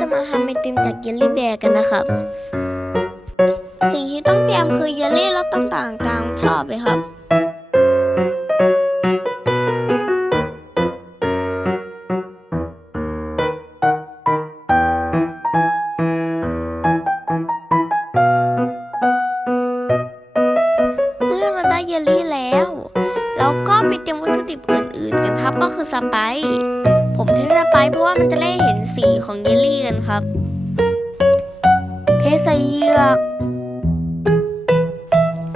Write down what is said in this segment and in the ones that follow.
จะมาทำไอติมจากเยลลี่แบร์กันนะครับ สิ่งที่ต้องเตรียมคือเยลลี่รสต่างๆ ตามชอบเลยครับเมื่อเราได้เยลลี่แล้วเราก็ไปเตรียมวัตถุดิบอื่นๆกันครับ ก็คือสไปซ์ ผมใช้สไปเพราะว่ามันจะได้เห็นสีของเยลลี่กันครับ เทใส่เหยือก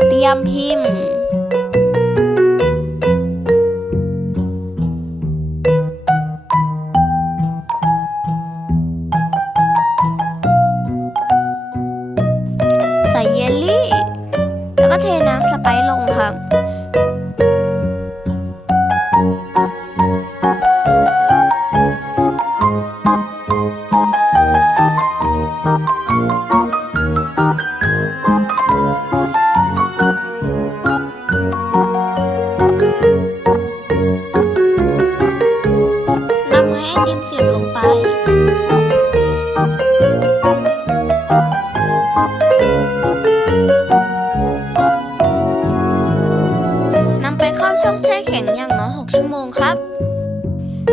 เตรียมพิมพ์ ใส่เยลลี่ แล้วก็เทน้ำสไปซ์ลงครับ ติมเสียบลงไปนำไปเข้าช่องแช่แข็งอย่างน้อย 6 ชั่วโมงครับ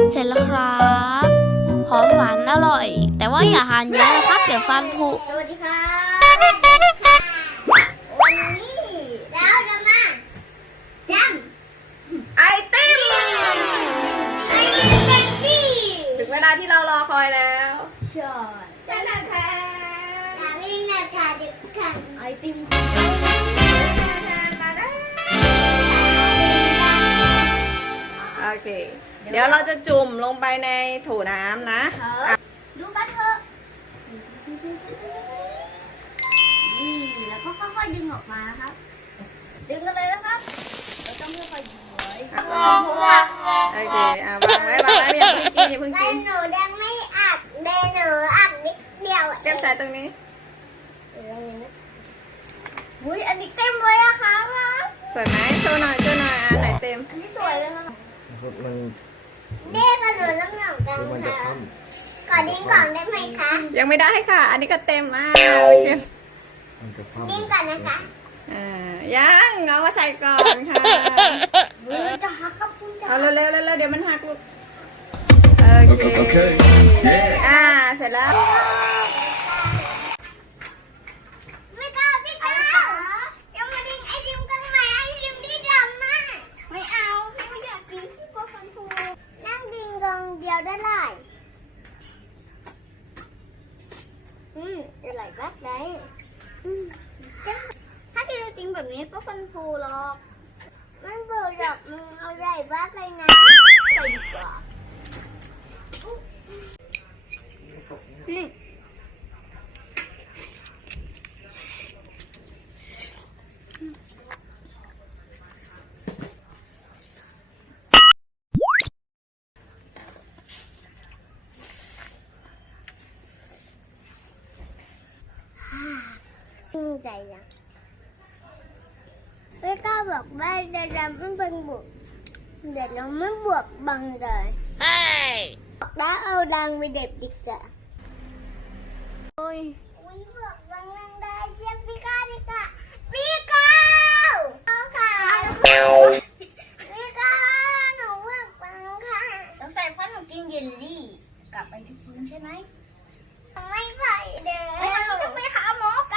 เสร็จแล้วครับหอมหวานอร่อย แต่ว่าอย่าทานเยอะนะครับ เดี๋ยวฟันผุสวัสดีค่ะวั ลาที่เรารอคอยแล้วชอยใช่แล้วแท้อยากให้หน้าตาเด็กขันไอติมโอเค เดี๋ยวเราจะจุ่มลงไปในโถูน้ำนะดูกันเถอะนี่แล้วก็ค่อยๆดึงออกมาครับ ดึงกันเลยนะครับเราต้องค่อยๆดึง ไว้โอเคอะวางไว้วางไว้อย่าเพิ่งกินอย่าเพิ่งแต่กินหนูยังไม่อัดเดนหนูอัดนิดเดียวเต็มใส่ตรงนี้อุ้ยอันนี้เต็มเลยอะค่ะครับสวยไหมโชว์หน่อยโชว์หน่อยอะไหนเต็มอันนี้สวยเลยค่ะมันเด็กกับหนูน้ำหนักกันมันจะค่ะค่ขอดิ้งก่อนได้ไหมคะยังไม่ได้ค่ะ อันนี้ก็เต็มอะโอเคำมันจะค่ดิ้งก่อนนะคะอ่า ยังเอามาใส่ก่อนค่ะมือจะหักกับคุณจ้าเอาเร็วๆเร็วๆเดี๋ยวมันหักลูกโอเค โอเค อ่า เสร็จแล้ว ไม่กล้าไม่กล้ายังมาดิ้งไอติมกันไหมไอติมที่ดำมากไม่เอาพี่ไม่อยากกินพี่กลัวฟันผุนั่งดิ้งกองเดียวได้เลยอืมอร่อยมากเลยอืมถ้ากินจ ริงแบบนี้ก็ฟันผุหรอกไม่เบื่อหรอกมึงเอาใหญ่มากเลยนะไปดีกว่าอืมชื่นใจนะ ไม่กล้าบอกว่าจะทำไม่เป็นบวกเดี๋ยวเราไม่บวกบังเลยบอกแล้วเอาดังไปเด็บดิจ้ะโอ้ยอุ้ยบวกบังดังได้เยี่ยมพี่ก้าดิจ้ะพี่ก้าเอาค่ะพี่ก้าหนูบวกบังค่ะสงสัยพ่อหนูกินเยลลี่กลับไปที่พื้นใช่ไหมไม่ไปเด้อไปทางนี้ต้องไปหาหมอไก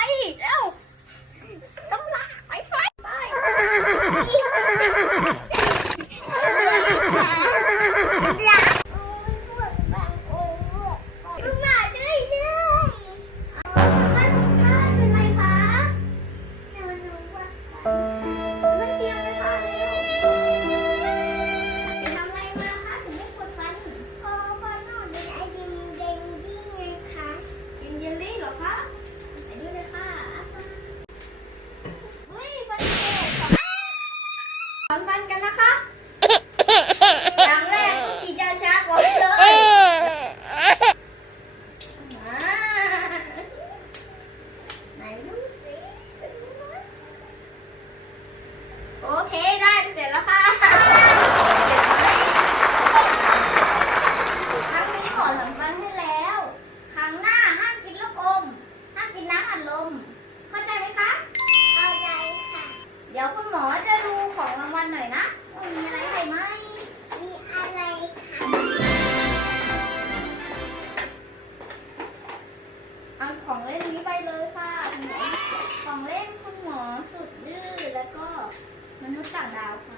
เล่นนี้ไปเลยค่ะของเล่นคุณหมอสุดดื้อแล้วก็มนุษย์ต่างดาวค่ะ